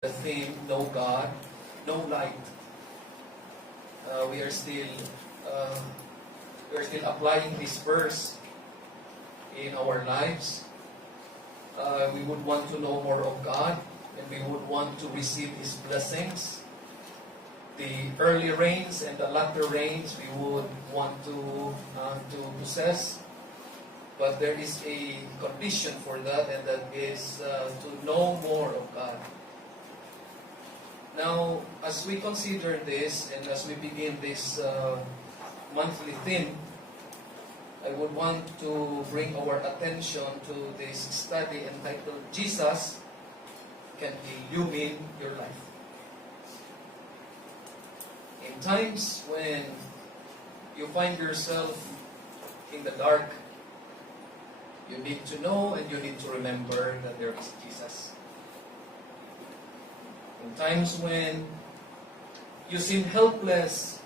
the theme, no God, no light. We are still applying this verse in our lives. We would want to know more of God, and we would want to receive His blessings. The early rains and the latter rains we would want to possess. But there is a condition for that, and that is to know more of God. Now, as we consider this, and as we begin this monthly theme, I would want to bring our attention to this study entitled, Jesus Can Illumine Your Life. In times when you find yourself in the dark, you need to know and you need to remember that there is Jesus. In times when you seem helpless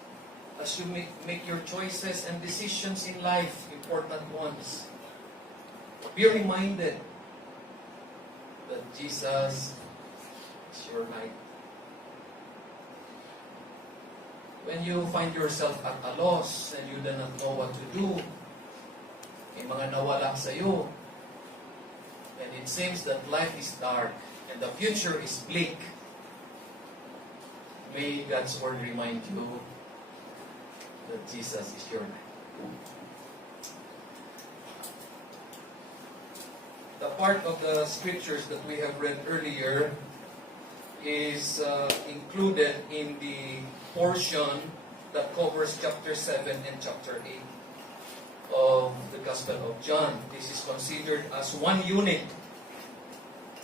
as you make your choices and decisions in life, important ones, be reminded that Jesus is your light. When you find yourself at a loss and you do not know what to do, may mga nawala sa iyo, and it seems that life is dark and the future is bleak, may God's Word remind you that Jesus is your life. The part of the scriptures that we have read earlier is included in the portion that covers chapter 7 and chapter 8 of the Gospel of John. This is considered as one unit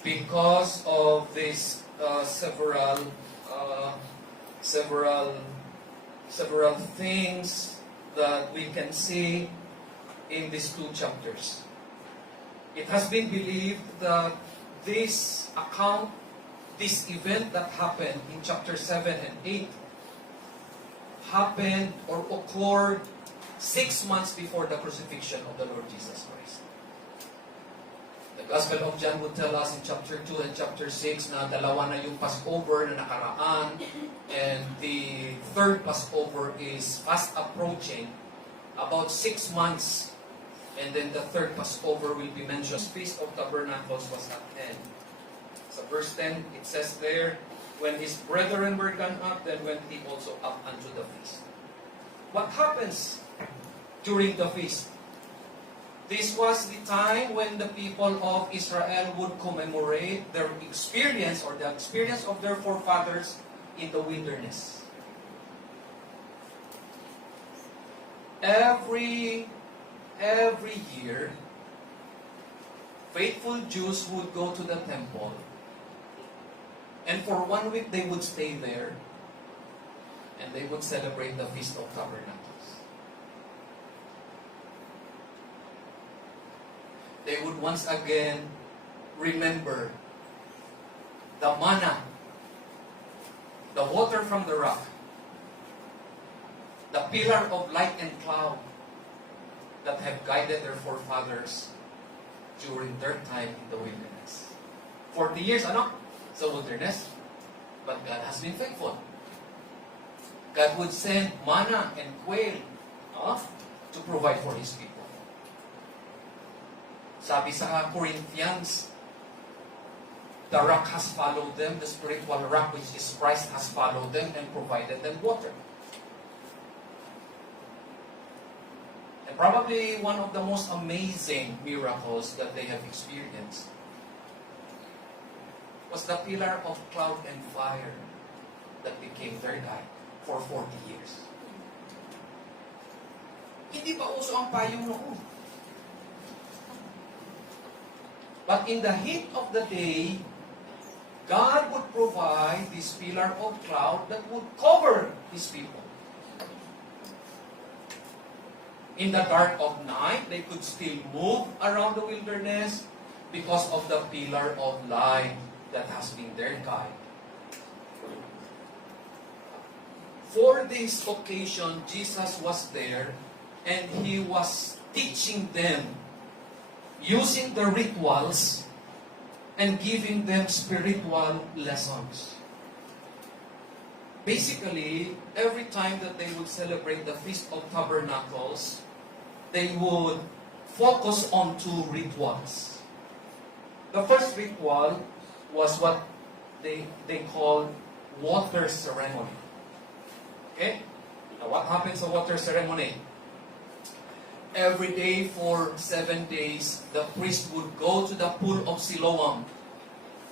because of these several things that we can see in these two chapters. It has been believed that this account, this event that happened in chapter 7 and 8 happened or occurred 6 months before the crucifixion of the Lord Jesus Christ. The Gospel of John would tell us in chapter 2 and chapter 6 na dalawa na yung Passover na nakaraan, and the third Passover is fast approaching, about 6 months, and then the third Passover will be mentioned. The Feast of Tabernacles was at hand. So verse 10, it says there, when his brethren were gone up, then went he also up unto the feast. What happens during the feast? This was the time when the people of Israel would commemorate their experience or the experience of their forefathers in the wilderness. Every year, faithful Jews would go to the temple, and for 1 week they would stay there, and they would celebrate the Feast of Tabernacles. They would once again remember the manna, the water from the rock, the pillar of light and cloud that have guided their forefathers during their time in the wilderness. 40 years, sa wilderness, but God has been faithful. God would send manna and quail to provide for His people. Sabi sa Corinthians, the rock has followed them, the spiritual rock which is Christ has followed them and provided them water. And probably one of the most amazing miracles that they have experienced was the pillar of cloud and fire that became their guide for 40 years. Hindi pa uso ang payong noon. But in the heat of the day, God would provide this pillar of cloud that would cover His people. In the dark of night, they could still move around the wilderness because of the pillar of light that has been their guide. For this occasion, Jesus was there and He was teaching them using the rituals and giving them spiritual lessons. Basically, every time that they would celebrate the Feast of Tabernacles, they would focus on two rituals. The first ritual was what they called water ceremony. Okay? Now, what happens sa water ceremony? Every day for 7 days, the priest would go to the pool of Siloam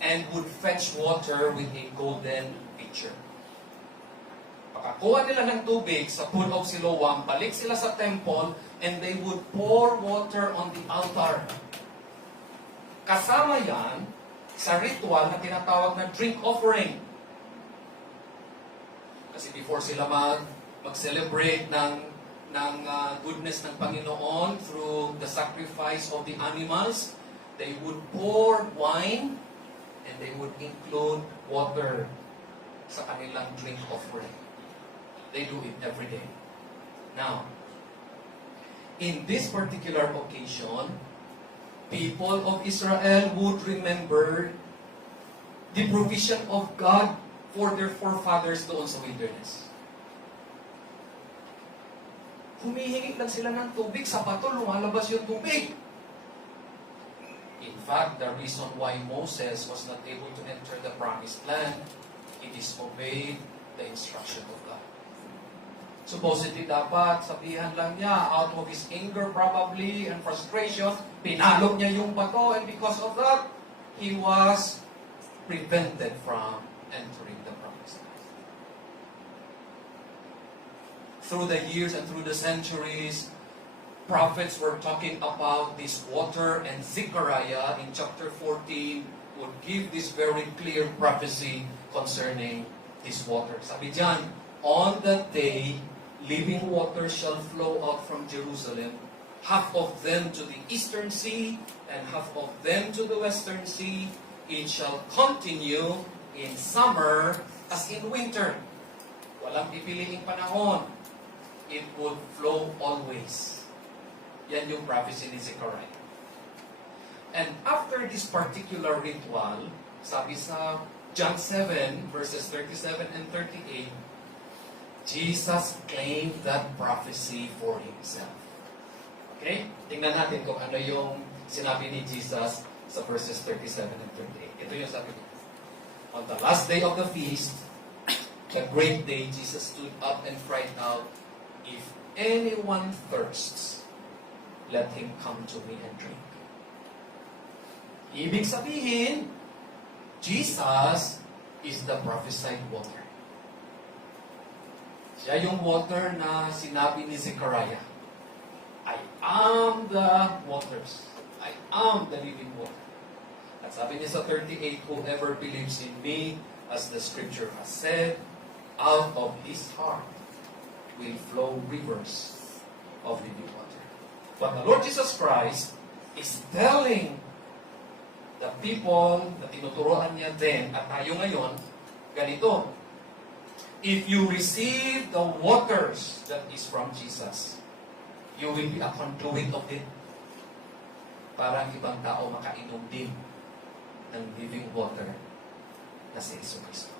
and would fetch water with a golden pitcher. Pagkakuha nila ng tubig sa pool of Siloam, balik sila sa temple, and they would pour water on the altar. Kasama yan sa ritual na tinatawag na drink offering. Kasi before sila mag-celebrate ng goodness ng Panginoon through the sacrifice of the animals, they would pour wine and they would include water sa kanilang drink offering. They do it every day. Now, in this particular occasion, people of Israel would remember the provision of God for their forefathers doon sa wilderness. Humihingi lang sila ng tubig, sa bato lumalabas yung tubig. In fact, the reason why Moses was not able to enter the promised land, he disobeyed the instruction of God. Supposedly dapat, sabihan lang niya, out of his anger probably and frustration, pinalog niya yung bato, and because of that, he was prevented from entering the promised land. Through the years and through the centuries, prophets were talking about this water, and Zechariah in chapter 14 would give this very clear prophecy concerning this water. Sabi diyan, on that day, living water shall flow out from Jerusalem, half of them to the eastern sea, and half of them to the western sea. It shall continue in summer as in winter. Walang pipiliing panahon. It would flow always. Yan yung prophecy ni Zechariah. And after this particular ritual, sabi sa John 7, verses 37 and 38, Jesus claimed that prophecy for himself. Okay? Tingnan natin kung ano yung sinabi ni Jesus sa verses 37 and 38. Ito yung sabi niya. On the last day of the feast, the great day, Jesus stood up and cried out, "If anyone thirsts, let him come to me and drink." Ibig sabihin, Jesus is the prophesied water. Siya yung water na sinabi ni Zechariah. I am the waters. I am the living water. At sabi niya sa 38, whoever believes in me, as the scripture has said, out of his heart will flow rivers of living water. But the Lord Jesus Christ is telling the people na tinuturoan niya din, at tayo ngayon, ganito, if you receive the waters that is from Jesus, you will be a conduit of it. Para ang ibang tao makainom din ng living water na si Jesus Cristo.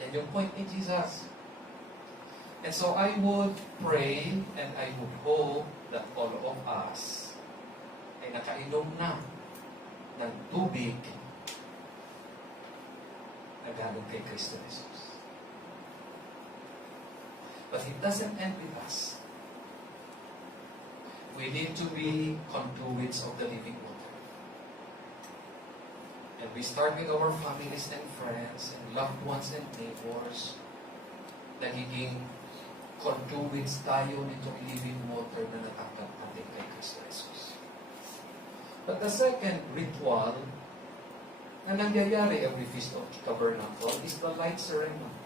Yan yung point ni Jesus. And so I would pray and I would hope that all of us ay nakainom na ng tubig na galing kay Kristo Jesus. But it doesn't end with us. We need to be conduits of the living water. And we start with our families and friends and loved ones and neighbors. Nagiging conduits tayo nitong living water na natanggap natin kay Kristo Jesus. But the second ritual na nangyayari every Feast of Tabernacle is the light ceremony.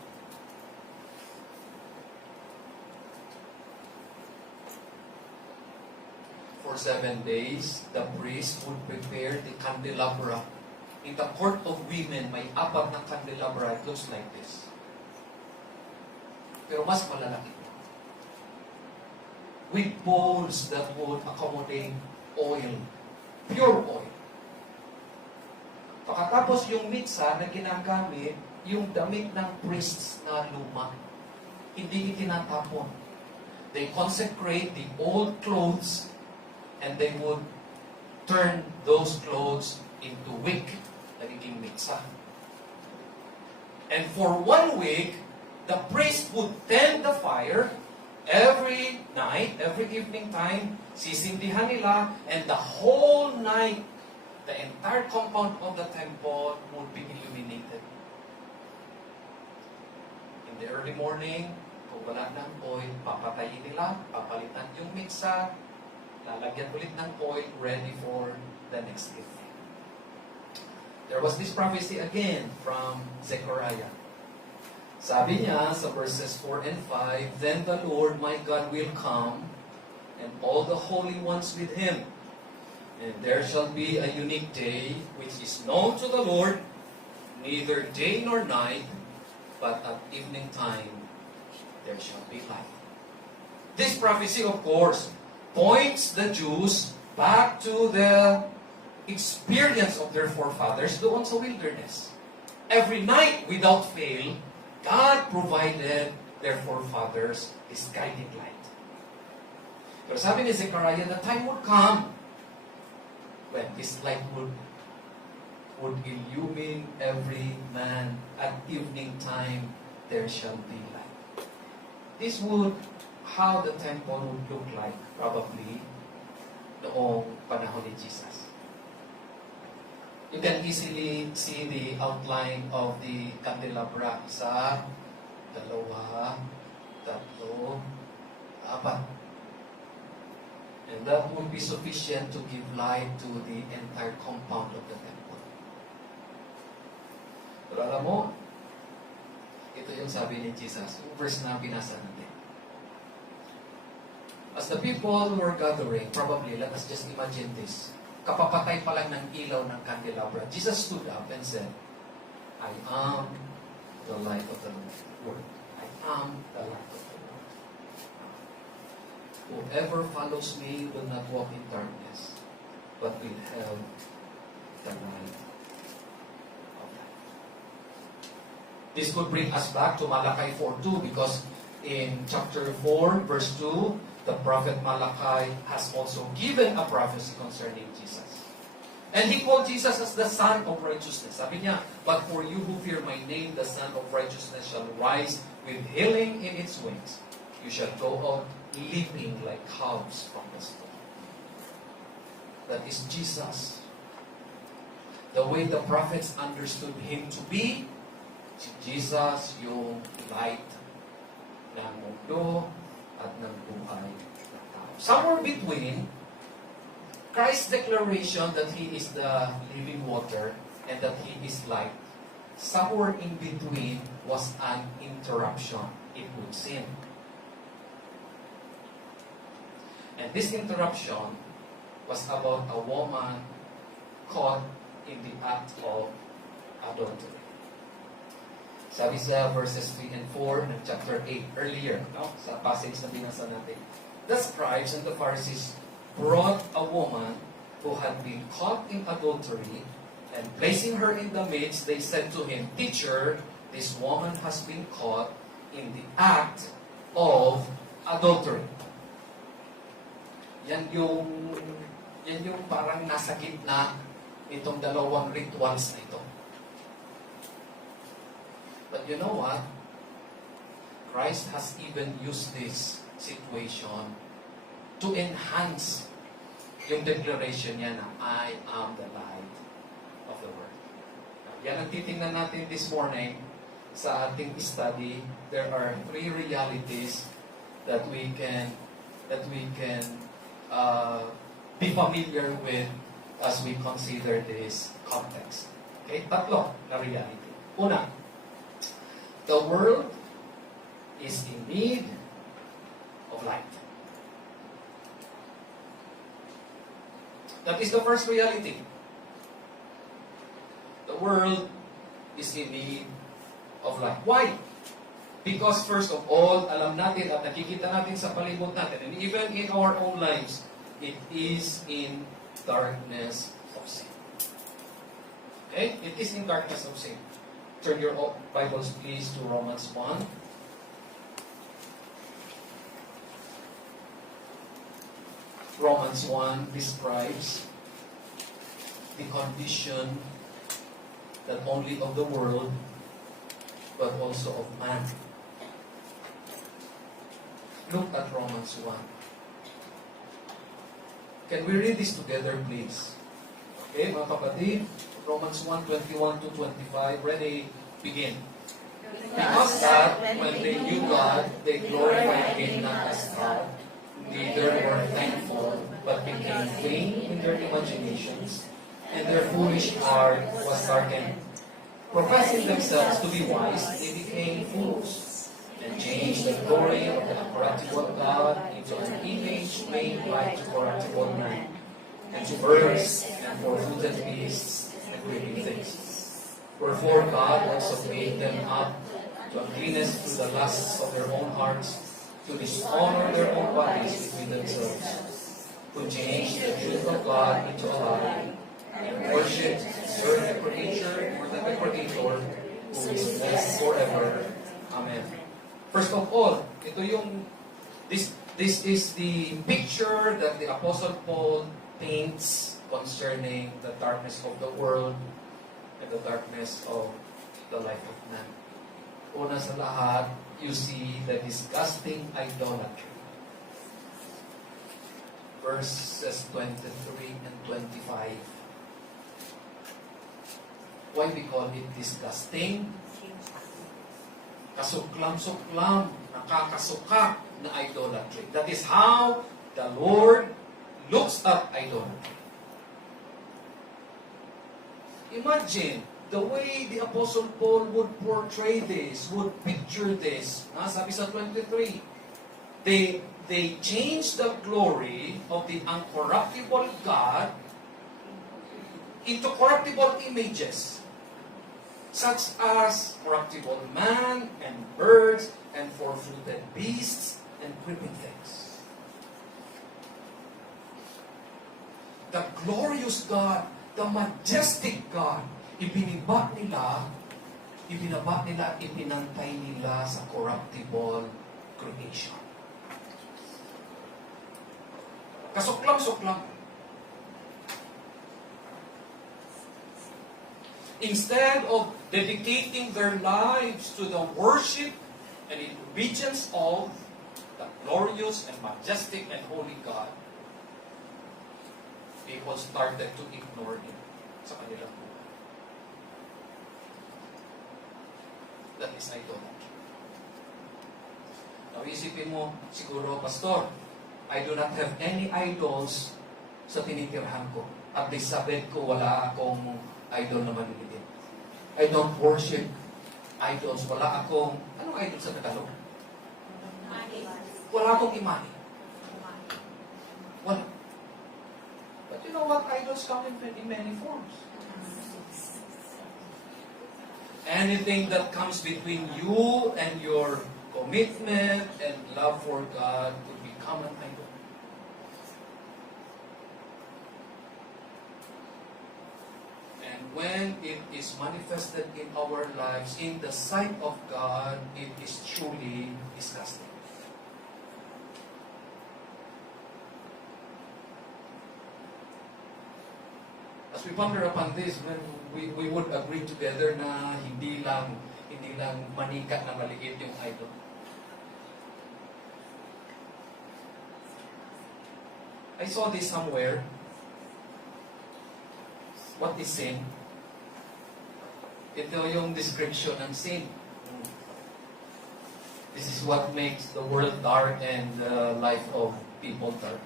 For 7 days, the priest would prepare the candelabra. In the court of women, may 4 na candelabra. It looks like this. Pero mas malalaki. With bowls that would accommodate oil. Pure oil. Pagkatapos yung miksa na ginagamit, yung damit ng priests na luma, hindi itinatapon. They consecrate the old clothes and they would turn those clothes into wick, nagiging miksa. And for 1 week, the priest would tend the fire every night, every evening time, sisindihan nila, and the whole night, the entire compound of the temple would be illuminated. In the early morning, kung wala ng oil, papatayin nila, papalitan yung miksa, lalagyan ulit ng oil, ready for the next evening. There was this prophecy again from Zechariah. Sabi niya sa verses 4 and 5, "Then the Lord my God will come, and all the holy ones with him. And there shall be a unique day, which is known to the Lord, neither day nor night, but at evening time there shall be light." This prophecy, of course, points the Jews back to the experience of their forefathers doon sa wilderness. Every night, without fail, God provided their forefathers His guiding light. Pero sabi ni Zechariah, the time would come when this light would illumine every man. At evening time, there shall be light. This would how the temple would look like probably noong panahon ni Jesus. You can easily see the outline of the candelabra. 1, 2, 3, 4. And that would be sufficient to give light to the entire compound of the temple. Pero alam mo, ito yung sabi ni Jesus, yung verse na binasa natin. As the people were gathering, probably, let us just imagine this. Kapapatay pa lang ng ilaw ng candelabra, Jesus stood up and said, "I am the light of the world. I am the light of the world. Whoever follows me will not walk in darkness, but will have the light of life." This could bring us back to Malachi 4:2, because in chapter 4, verse 2, the prophet Malachi has also given a prophecy concerning Jesus. And he called Jesus as the Son of Righteousness. Sabi niya, "But for you who fear my name, the Son of Righteousness shall rise with healing in its wings. You shall go out leaping like calves from the stall." That is Jesus. The way the prophets understood Him to be, si Jesus yung light ng mundo at ng buhay ng tao. Somewhere between Christ's declaration that He is the living water and that He is light, somewhere in between was an interruption. It would seem. And this interruption was about a woman caught in the act of adultery. Sabi sa verses 3 and 4 ng chapter 8 earlier, no? Sa passage na binasa natin. The scribes and the Pharisees brought a woman who had been caught in adultery, and placing her in the midst, they said to him, "Teacher, this woman has been caught in the act of adultery." Yan yung parang nasa gitna nitong dalawang rituals na ito. But you know what? Christ has even used this situation to enhance yung declaration niya na, "I am the light of the world." Yan ang titingnan natin this morning sa ating study. There are 3 realities that we can be familiar with as we consider this context. Okay? 3 na reality. Una, the world is in need of light. That is the first reality. The world is in need of light. Why? Because first of all, alam natin at nakikita natin sa palibot natin, and even in our own lives, it is in darkness of sin. Okay? It is in darkness of sin. Turn your Bibles please to Romans 1. Romans 1 describes the condition not only of the world, but also of man. Look at Romans 1. Can we read this together, please? Okay, mga kapatid, Romans 1:21 to 25. Ready? Begin. Because that, when they knew God, they glorified Him not as God, neither were thankful, but became vain in their imaginations, and their foolish heart was darkened. Professing themselves to be wise, they became fools, and changed the glory of the incorruptible God into an image made like to corruptible man, and to birds, and four-footed beasts, and creeping things. Wherefore God also gave them up to uncleanness through the lusts of their own hearts, to dishonor their own bodies between themselves, who changed the truth of God into a lie, and worshipped and served the Creator more than the Creator, who is blessed forever. Amen. First of all, this is the picture that the Apostle Paul paints concerning the darkness of the world and the darkness of the life of man. Una sa lahat, you see the disgusting idolatry. Verses 23 and 25. Why we call it disgusting? Kasuklam-suklam, nakakasuka na idolatry. That is how the Lord looks at idolatry. Imagine the way the Apostle Paul would portray this, would picture this. Sabi sa 23, they changed the glory of the uncorruptible God into corruptible images, such as corruptible man and birds and four-footed beasts and creeping things. The glorious God, the majestic God, ibinaba nila, ipinantay nila sa corruptible creation. Kasuklam-suklam. Instead of dedicating their lives to the worship and in obedience of the glorious and majestic and holy God, people started to ignore Him sa kanilang buhay. That is idolatry. Now, isipin mo, siguro, Pastor, I do not have any idols sa tinitirhan ko. At least sabihin ko, wala akong idol na maliliit. I don't worship idols. Wala akong, anong idol sa Tagalog? Wala akong imahe. Wala. But you know what? Idols come in many forms. Anything that comes between you and your commitment and love for God could become an idol. And when it is manifested in our lives, in the sight of God, it is truly disgusting. As we ponder upon this, we would agree together na hindi lang manika na maliit yung idol. I saw this somewhere. What is sin? Ito yung description ng sin. This is what makes the world dark and the life of people dark.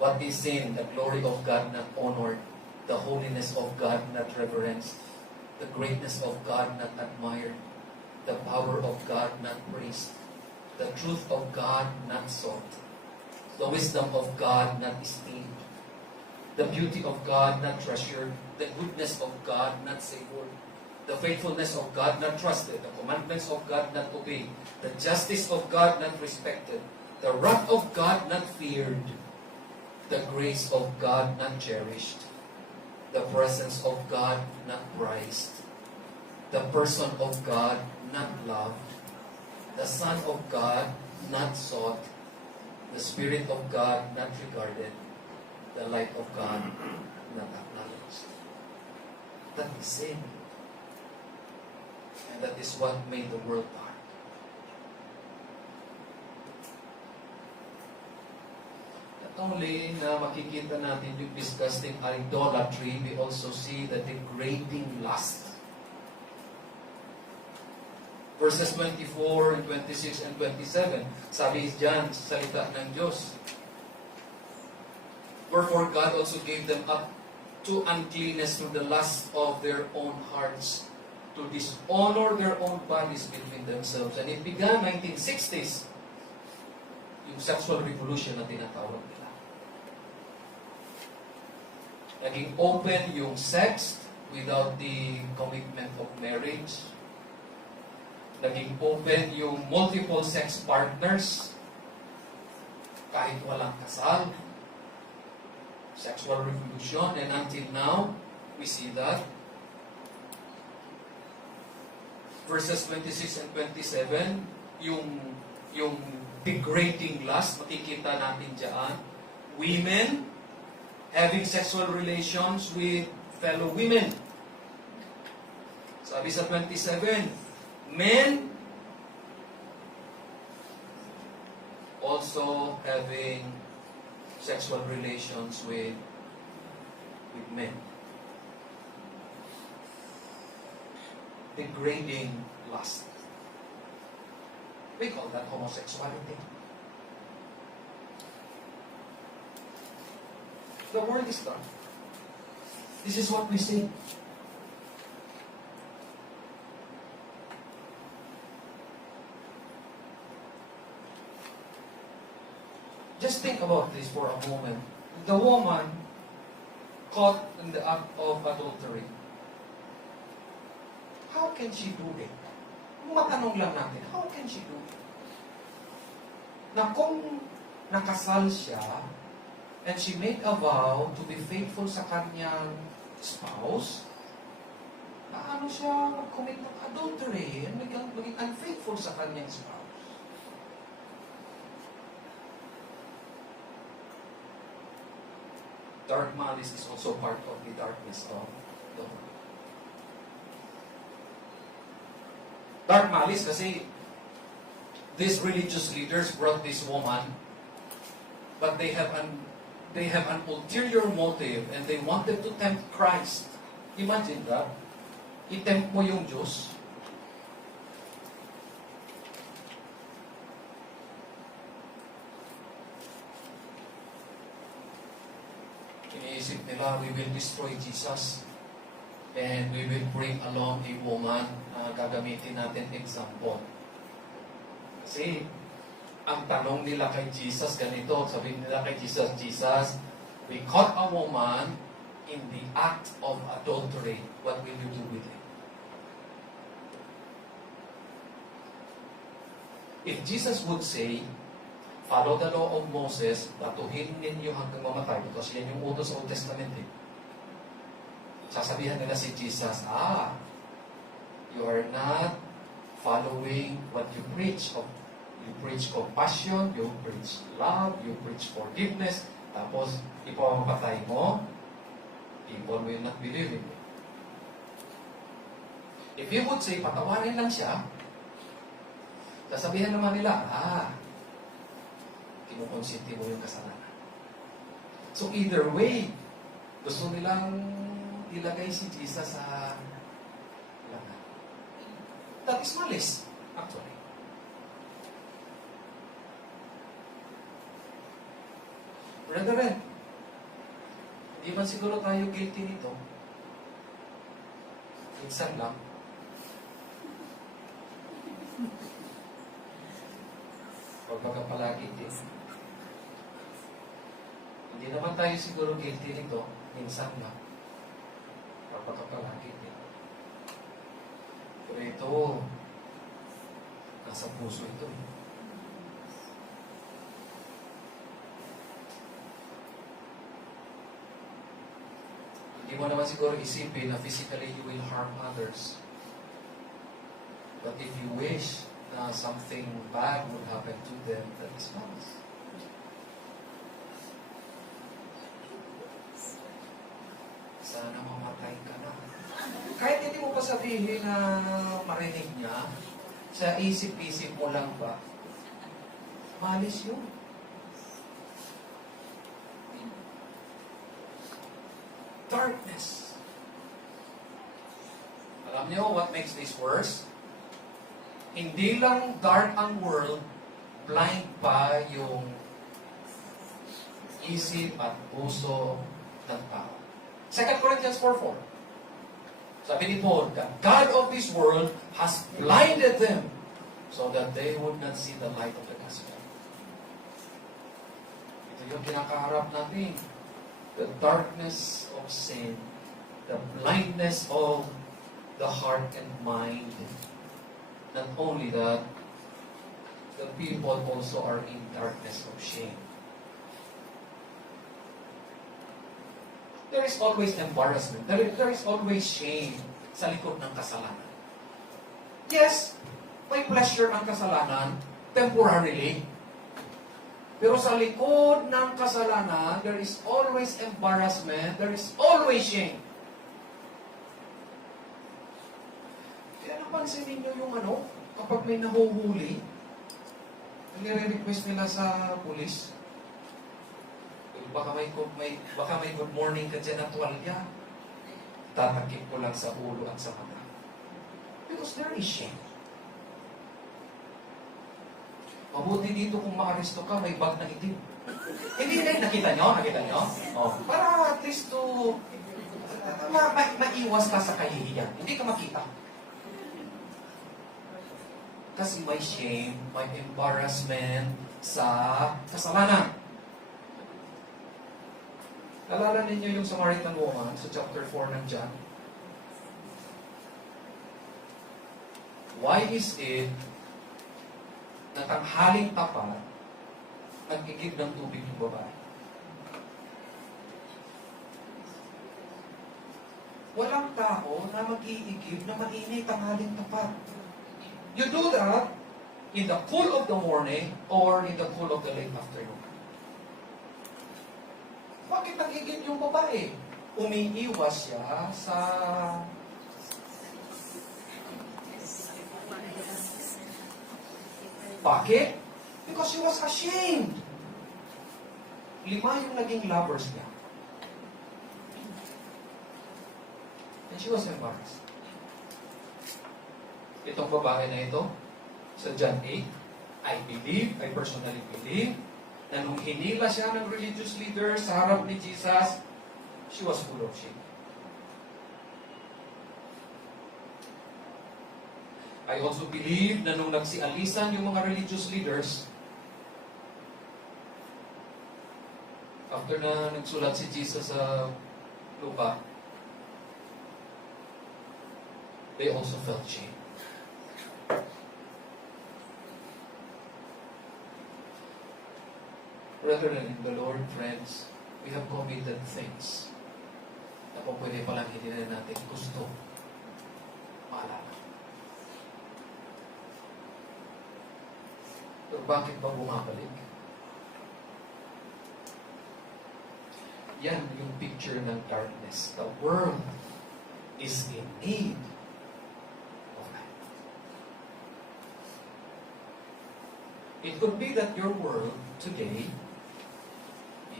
What is sin? The glory of God not honored. The holiness of God not reverenced, the greatness of God not admired, the power of God not praised, the truth of God not sought, the wisdom of God not esteemed, the beauty of God not treasured, the goodness of God not savored, the faithfulness of God not trusted, the commandments of God not obeyed, the justice of God not respected, the wrath of God not feared, the grace of God not cherished, The presence of God not prized. The person of God not loved. The Son of God not sought. The Spirit of God not regarded. The light of God not acknowledged. That is sin. And that is what made the world dark. Not only na makikita natin yung disgusting idolatry, we also see the degrading lust. Verses 24 and 26 and 27, sabi dyan sa salita ng Diyos, wherefore God also gave them up to uncleanness through the lust of their own hearts, to dishonor their own bodies between themselves. And it began 1960s, yung sexual revolution na tinatawag nila. Naging open yung sex without the commitment of marriage. Naging open yung multiple sex partners kahit walang kasal. Sexual revolution, and until now, we see that. Verses 26 and 27, yung degrading lust, makikita natin dyan. Women having sexual relations with fellow women. Sabi sa 27, men also having sexual relations with men. Degrading lust. We call that homosexuality. The world is done. This is what we see. Just think about this for a moment. The woman caught in the act of adultery. How can she do it? Matanong lang natin, how can she do it? Na kung nakasal siya, and she made a vow to be faithful sa kanyang spouse, paano siya mag-commit ng adultery and maging unfaithful sa kanyang spouse? Dark malice is also part of the darkness of the world. Dark malice kasi these religious leaders brought this woman, but they have an ulterior motive and they wanted to tempt Christ. Imagine that. I-tempt mo yung Diyos. Iniisip nila, we will destroy Jesus and we will bring along a woman na gagamitin natin example. Kasi, ang tanong nila kay Jesus ganito, sabihin nila kay Jesus, Jesus, we caught a woman in the act of adultery. What will you do with it? If Jesus would say, follow the law of Moses, batuhin ninyo hanggang mamatay, because yan yung utos sa Old Testament eh. Sasabihan nila si Jesus, you are not following what you preach. You preach compassion, you preach love, you preach forgiveness, tapos ipapapatay mo, people will not believe in you. If you would say, patawarin lang siya, sasabihan naman nila, kinukonsinti mo yung kasalanan. So either way, gusto nilang ilagay si Jesus sa langan. That is malice, actually. Brethren, hindi man siguro tayo guilty nito. Minsan lang. Huwag baga palagi din. Hindi naman tayo siguro guilty nito. Minsan lang. Huwag baga palagi din. Pero ito, nasa puso ito. Hindi Hindi mo naman siguro isipin na physically you will harm others. But if you wish na something bad would happen to them, that is malice. Sana mamatay ka na. Kahit hindi mo pa sabihin na marinig niya, sa isip-isip mo lang ba, malis yun. Darkness. Alam niyo what makes this worse? Hindi lang dark ang world, blind pa yung isip at puso ng tao. 2 Corinthians 4:4. Sabi ni Paul, the God of this world has blinded them so that they would not see the light of the gospel. Ito yung kinakaharap natin. The darkness of sin, the blindness of the heart and mind. Not only that, the people also are in darkness of shame. There is always embarrassment. There is always shame sa likod ng kasalanan. Yes, may pleasure ang kasalanan temporarily. Pero sa likod ng kasalanan, there is always embarrassment, there is always shame. Kaya napansin ninyo yung kapag may nahuhuli, nire-request nila sa pulis, baka may good morning ka dyan na tuwalya, tatakip ko lang sa ulo at sa mata. Because there is shame. Mabuti dito kung maaresto ka, may bag na itim. Hindi rin, nakita nyo? Oh. Para at least to maiwas ka sa kahihiyan. Hindi ka makita. Kasi may shame, may embarrassment sa kasalanan. Nalala ninyo yung Samaritan woman sa chapter 4 ng John? Why is it na tanghaling tapat, nag-igib ng tubig yung babae? Walang tao na mag-iigib na mainit tanghaling tapat. You do that in the cool of the morning or in the cool of the late afternoon. Bakit nag-igib yung babae? Umiiwas siya sa Bakit? Because she was ashamed. 5 yung naging lovers niya. And she was embarrassed. Itong babae na ito, sa John 8, I personally believe, na nung hinila siya ng religious leader sa harap ni Jesus, she was full of shame. I also believe na nung nagsialisan yung mga religious leaders, after na nagsulat si Jesus sa lupa, they also felt shame. Brethren in the Lord, friends, we have committed things na kung pwede palang hindi na natin gusto maalala. Pero bakit pa bumabalik? Yan yung picture ng darkness. The world is in need of light. It could be that your world today,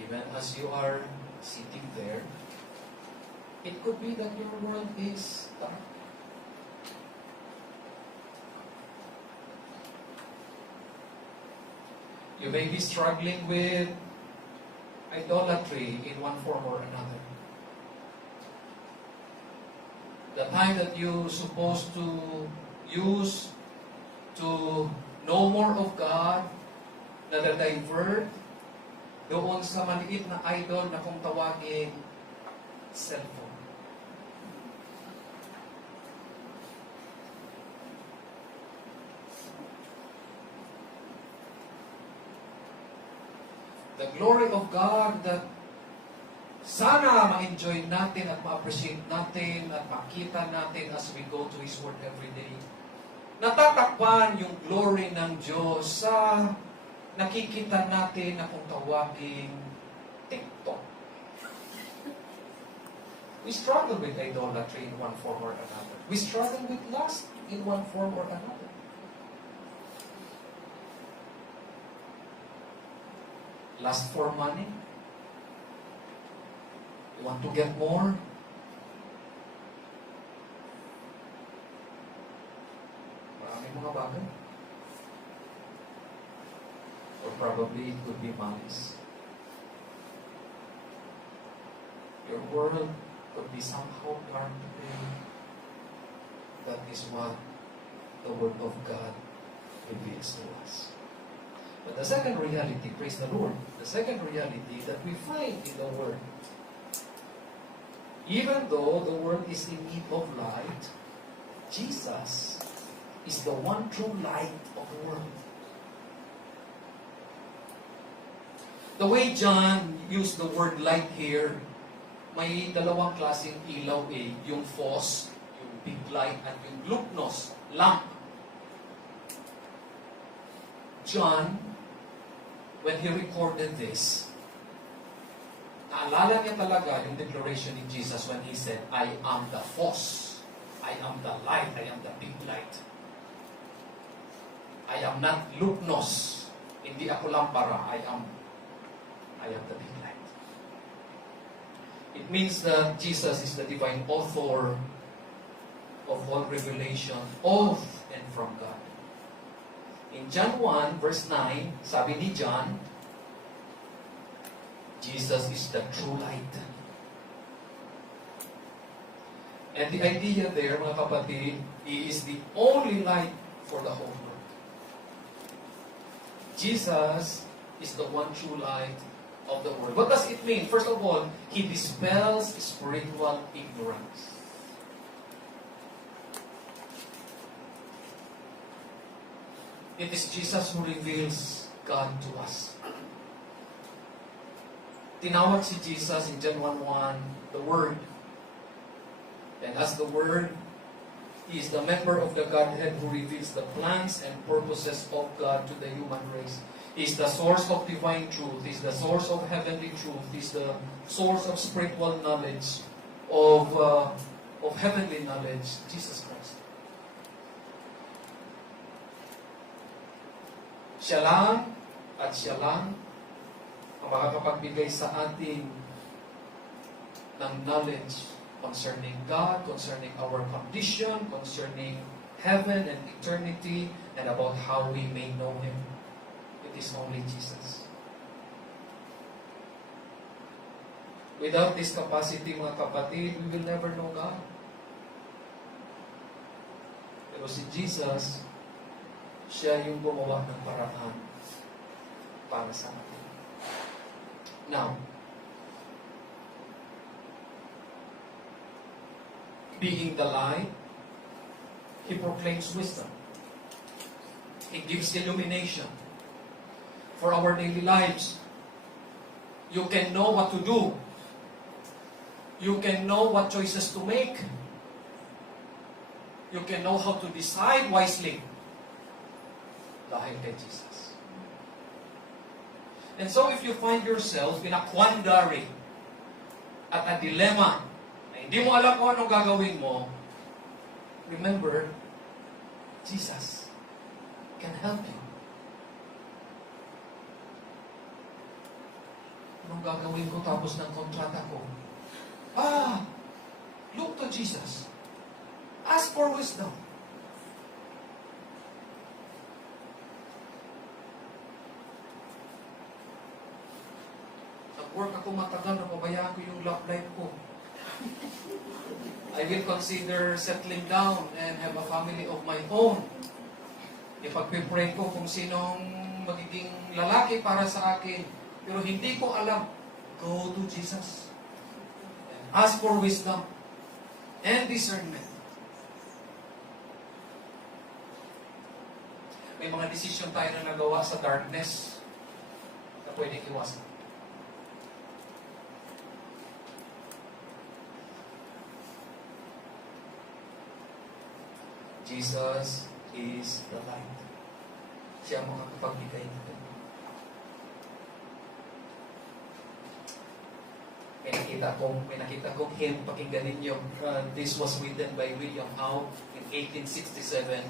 even as you are sitting there, it could be that your world is dark. You may be struggling with idolatry in one form or another. The time that you're supposed to use to know more of God, na-divert doon sa maliit na idol na kung tawagin cellphone. The glory of God that Sana ma-enjoy natin at ma-appreciate natin at makita natin as we go to His Word every day. Natatakpan yung glory ng Diyos sa nakikita natin na kung tawaging TikTok. We struggle with idolatry in one form or another. We struggle with lust in one form or another. Lust for money. You want to get more? Maraming mga bagay. Or probably it could be malice. Your world could be somehow dark today. That is what the Word of God reveals to us. But the second reality, praise the Lord, the second reality that we find in the Word, even though the world is in need of light, Jesus is the one true light of the world. The way John used the word light here, may dalawang klaseng ilaw yung phos, yung big light, at yung lupnos, lamp. John, when he recorded this, naalala niya talaga yung declaration ni Jesus when he said, I am the phos, I am the light, I am the big light. I am not lupnos, hindi ako lampara, I am the big light. It means that Jesus is the divine author of all revelation of and from God. In John 1, verse 9, sabi ni John, Jesus is the true light. And the idea there, mga kapatid, He is the only light for the whole world. Jesus is the one true light of the world. What does it mean? First of all, He dispels spiritual ignorance. It is Jesus who reveals God to us. Tinawag si Jesus in John 1:1, the Word. And as the Word, He is the member of the Godhead who reveals the plans and purposes of God to the human race. He is the source of divine truth. He is the source of heavenly truth. He is the source of spiritual knowledge, of heavenly knowledge, Jesus Christ. Siya lang at siya lang ang makakapagbigay sa atin ng knowledge concerning God, concerning our condition, concerning heaven and eternity, and about how we may know Him. It is only Jesus. Without this capacity, mga kapatid, we will never know God. Pero si Jesus, siya yung gumawa ng paraan para sa atin. Now, being the light, He proclaims wisdom. He gives illumination for our daily lives. You can know what to do. You can know what choices to make. You can know how to decide wisely. Dahil kay Jesus. And so if you find yourself in a quandary at a dilemma na hindi mo alam kung anong gagawin mo, remember, Jesus can help you. Anong gagawin ko tapos ng kontrata ko? Look to Jesus. Ask for wisdom. Nag-work ako matagal na pabayaan ko yung love life ko. I will consider settling down and have a family of my own. Ipagpipray ko kung sinong magiging lalaki para sa akin. Pero hindi ko alam. Go to Jesus. And ask for wisdom and discernment. May mga desisyon tayo na nagawa sa darkness na pwedeng iwasan. Jesus is the light. Siya ang makakapagbigay nito. May nakita kong hymn, pakinggan ninyo. This was written by William Howe in 1867.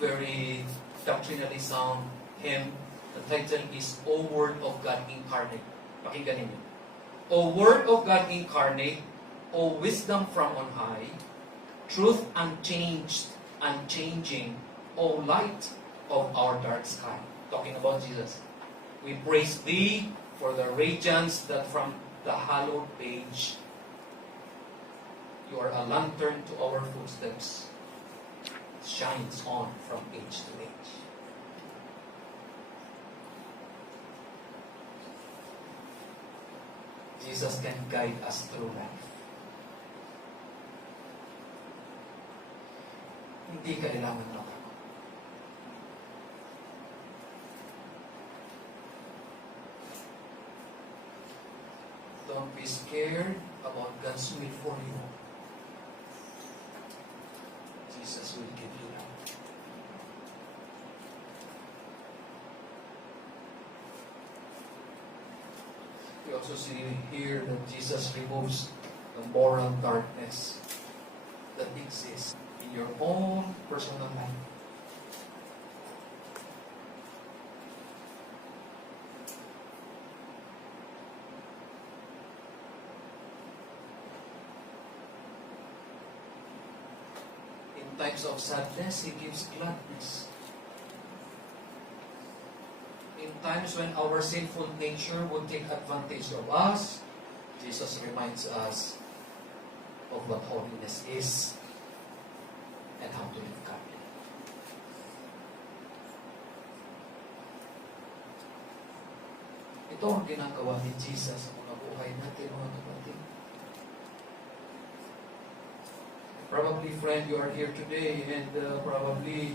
Very doctrinally sound hymn. The title is O Word of God Incarnate. Pakinggan ninyo. O Word of God Incarnate, O Wisdom from on high, Truth unchanged, unchanging, O Light of our dark sky. Talking about Jesus. We praise Thee for the radiance that from the hallowed page, You are a lantern to our footsteps, shines on from age to age. Jesus can guide us through life. Hindi kailangan matakot. Don't be scared about God's will for you. Jesus will give you that. We also see here that Jesus removes the moral darkness that exists in your own personal life. In times of sadness, He gives gladness. In times when our sinful nature would take advantage of us, Jesus reminds us of what holiness is and how to live godly. Ito ang ginagawa ni Jesus sa mga buhay natin, mga kapatid. Probably, friend, you are here today and probably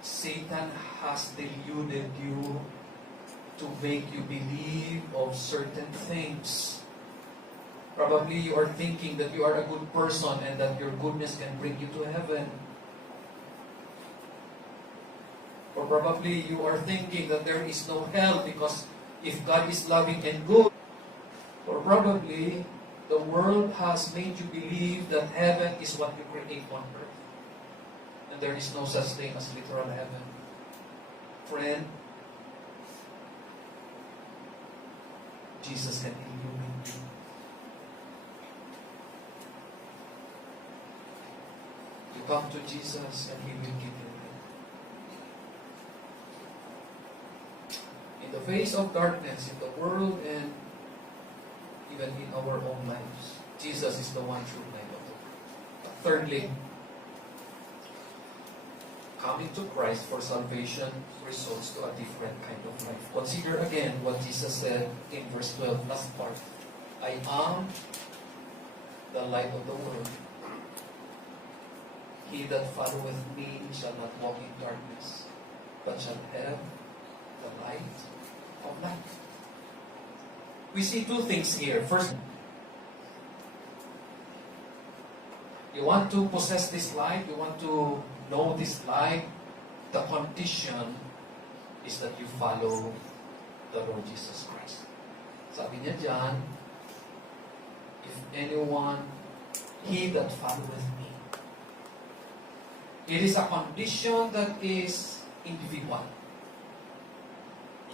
Satan has deluded you to make you believe of certain things. Probably you are thinking that you are a good person and that your goodness can bring you to heaven. Or probably you are thinking that there is no hell because if God is loving and good. Or probably the world has made you believe that heaven is what you create on earth. And there is no such thing as literal heaven. Friend, Jesus can illumine you. You come to Jesus and He will give you light. In the face of darkness, in the world, and even in our own lives, Jesus is the one true light of the world. Thirdly, coming to Christ for salvation results to a different kind of life. Consider again what Jesus said in verse 12, last part. I am the light of the world. He that followeth me shall not walk in darkness, but shall have the light of life. We see two things here. First, you want to possess this light, you want to know this light, the condition is that you follow the Lord Jesus Christ. Sabi niya dyan, if anyone, he that followeth me. It is a condition that is individual.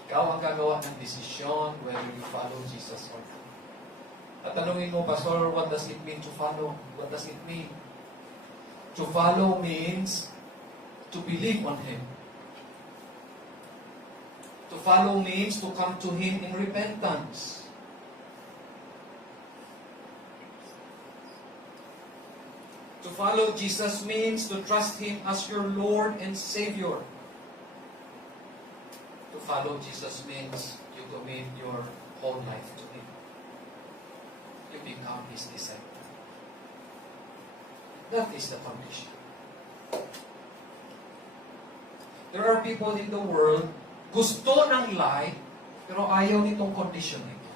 Ikaw ang gagawa ng desisyon whether you follow Jesus or not. At tanungin mo, Pastor, what does it mean to follow? What does it mean? To follow means to believe on Him. To follow means to come to Him in repentance. To follow Jesus means to trust Him as your Lord and Savior. To follow Jesus means you commit your whole life to Him. You become His disciple. That is the condition. There are people in the world, gusto ng light, pero ayaw nitong condition ito.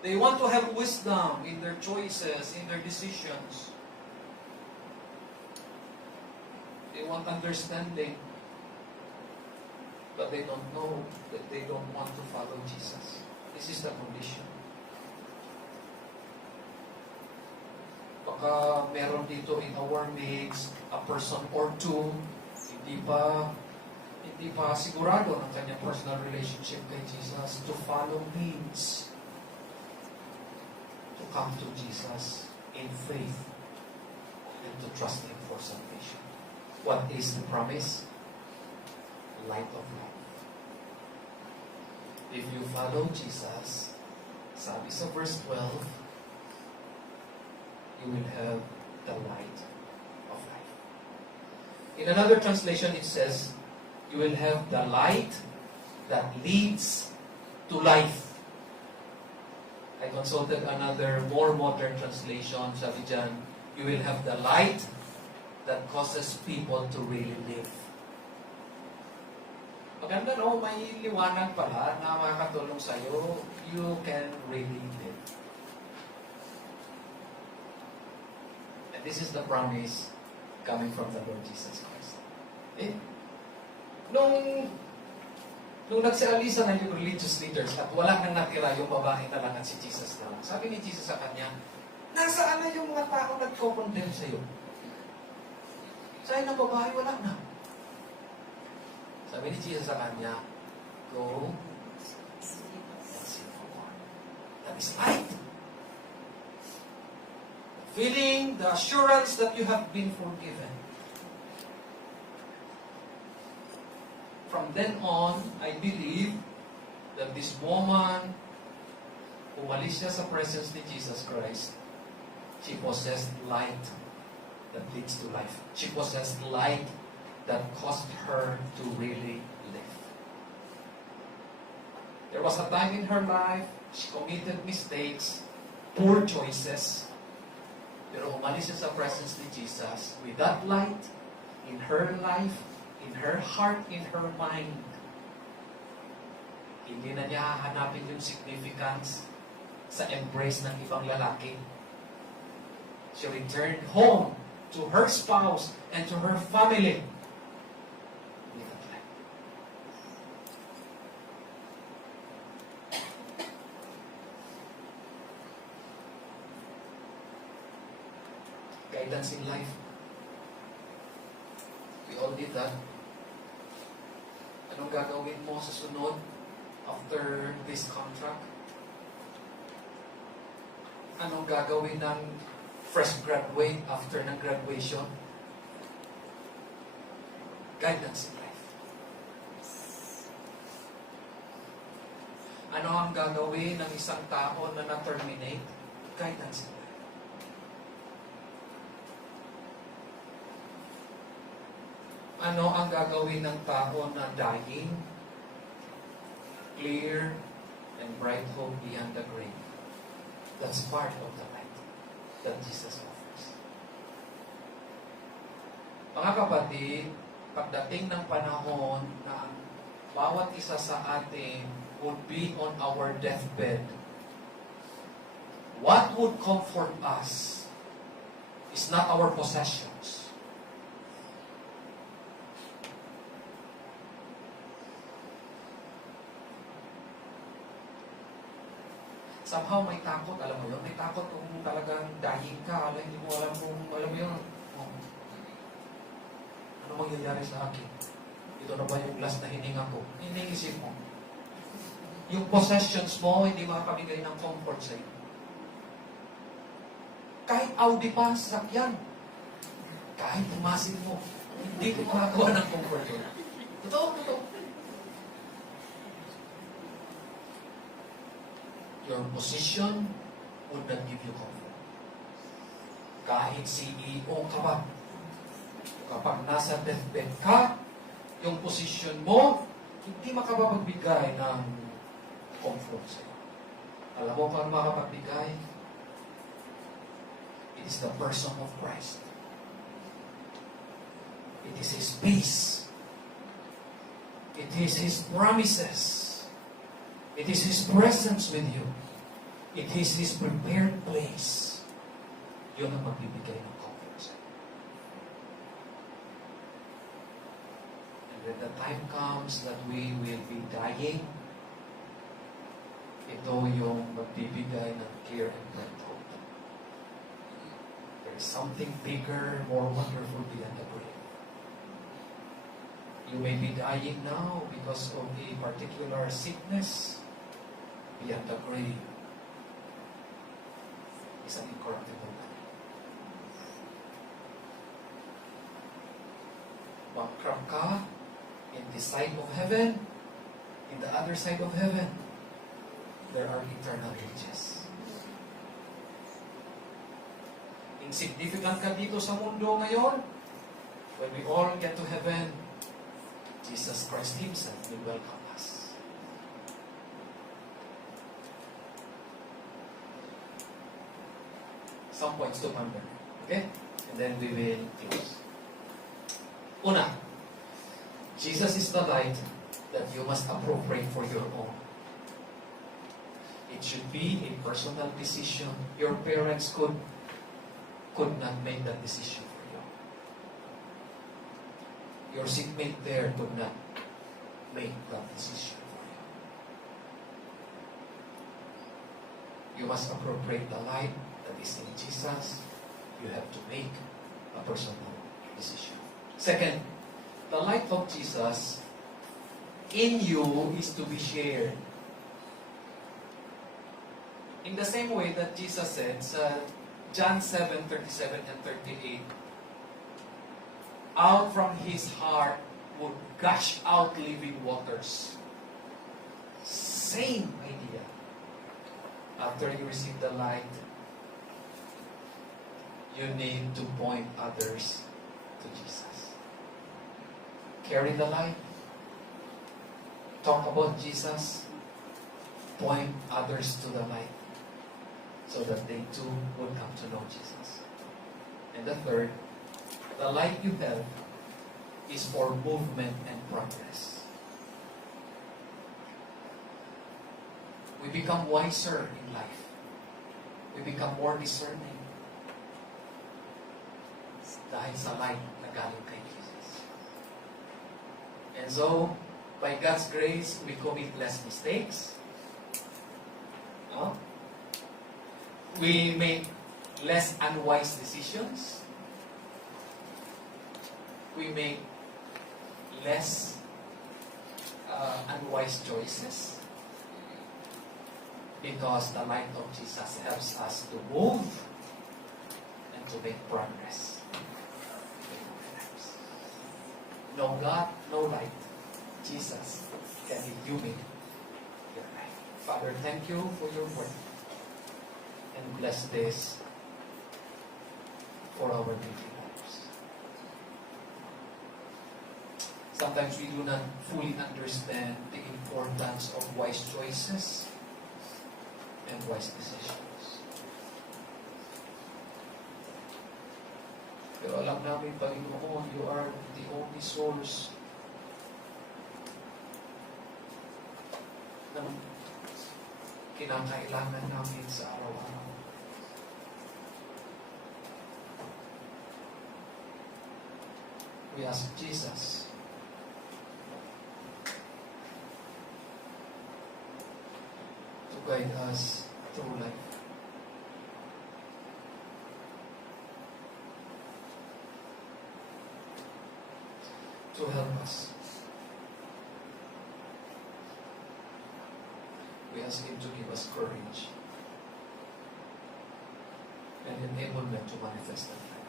They want to have wisdom in their choices, in their decisions. They want understanding. But they don't know that they don't want to follow Jesus. This is the condition. Baka meron dito in our midst a person or two, hindi pa sigurado ng kanyang personal relationship kay Jesus. To follow means to come to Jesus in faith and to trust Him for salvation. What is the promise? Light of life. If you follow Jesus, sabi sa verse 12, you will have the light of life. In another translation, it says, you will have the light that leads to life. I consulted another more modern translation. Sabi dyan, you will have the light that causes people to really live. Maganda no, may liwanag pala na makakatulong sa'yo. You can really live. And this is the promise coming from the Lord Jesus Christ. Nung nagsialisa na yung religious leaders at wala nang natira yung babae na lang at si Jesus na lang, sabi ni Jesus sa kanya, nasaan na yung mga tao nagko-condemn sa'yo? Sa'yo ng babae, wala na. Sabi ni Jesus sa kanya, go and sin for more. That is light. Feeling the assurance that you have been forgiven. From then on, I believe that this woman, umalis siya sa presence ni Jesus Christ, she possessed light that leads to life. She possessed light that caused her to really live. There was a time in her life, she committed mistakes, poor choices, pero umalis siya sa presence ni Jesus with that light in her life, in her heart, in her mind. Hindi na niya hahanapin yung significance sa embrace ng ibang lalaki. She returned home to her spouse and to her family with that light. Guidance in life. We all did that. Anong gagawin mo sa sunod after this contract? Anong gagawin ng fresh graduate after ng graduation? Guidance in life. Ano ang gagawin ng isang tao na na-terminate? Guidance in life. Ano ang gagawin ng tao na dying? Clear and bright hope beyond the grave. That's part of the light that Jesus offers. Mga kapatid, pagdating ng panahon na bawat isa sa atin would be on our deathbed, what would comfort us is not our possessions. Somehow may takot, alam mo yun? May takot kung talagang dying ka, hindi mo alam kung, alam mo yun, ano mangyayari sa akin? Ito na ba yung last na hininga ko? Hindi isip mo. Yung possessions mo, hindi makakabigay ng comfort sa iyo. Kahit Audi pa, sasakyan. Kahit pumasin mo, hindi ko makakawa ng comfort yun. Totoo. Your position would not give you comfort. Kahit CEO ka ba, kapag nasa deathbed ka, yung position mo, hindi makapagbigay ng comfort sa iyo. Alam mo kung makapagbigay? It is the person of Christ. It is His peace. It is His promises. It is His presence with you. It is His prepared place. Yun ang magbibigay ng comfort sa iyo. And when the time comes that we will be dying, ito yung magbibigay ng care and control. There is something bigger, more wonderful beyond the grave. You may be dying now because of a particular sickness. Beyond the grave is an incorruptible body. Bankrupt ka in this side of heaven, in the other side of heaven, there are eternal riches. Insignificant ka dito sa mundo ngayon, when we all get to heaven, Jesus Christ Himself will welcome us. Some points to ponder. Okay? And then we will close. Una, Jesus is the light that you must appropriate for your own. It should be a personal decision. Your parents could not make that decision for you. Your seatmate there could not make that decision for you. You must appropriate the light that is in Jesus. You have to make a personal decision. Second, the light of Jesus in you is to be shared. In the same way that Jesus said sa John 7:37 and 38, out from His heart would gush out living waters. Same idea. After you receive the light, you need to point others to Jesus. Carry the light. Talk about Jesus. Point others to the light, so that they too would come to know Jesus. And the third, the light you have is for movement and progress. We become wiser in life. We become more discerning. Dahil sa light na galing kay Jesus. And so, by God's grace, we commit less mistakes. No? We make less unwise decisions. We make less unwise choices. Because the light of Jesus helps us to move and to make progress. No God, no light. Jesus can illumine your life. Father, thank you for your word. And bless this for our daily lives. Sometimes we do not fully understand the importance of wise choices and wise decisions. Pero alam namin, Panginoon, you are the only source ng kinakailangan namin sa araw-araw. We ask Jesus to guide us through life. To help us. We ask Him to give us courage and enablement to manifest that light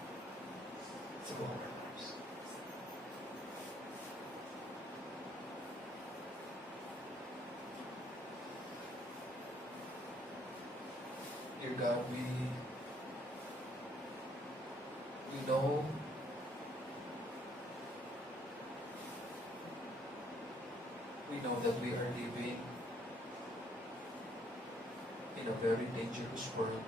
through our lives. Dear God, we know that we are living in a very dangerous world.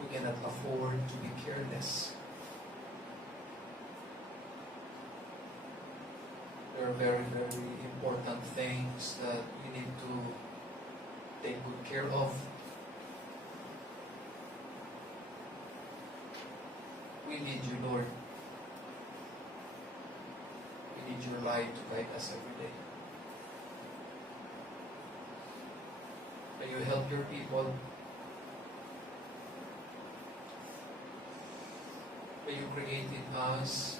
We cannot afford to be careless. There are very, very important things that we need to take good care of. We need you, Lord. We need your light to guide us every day. May you help your people. May you create in us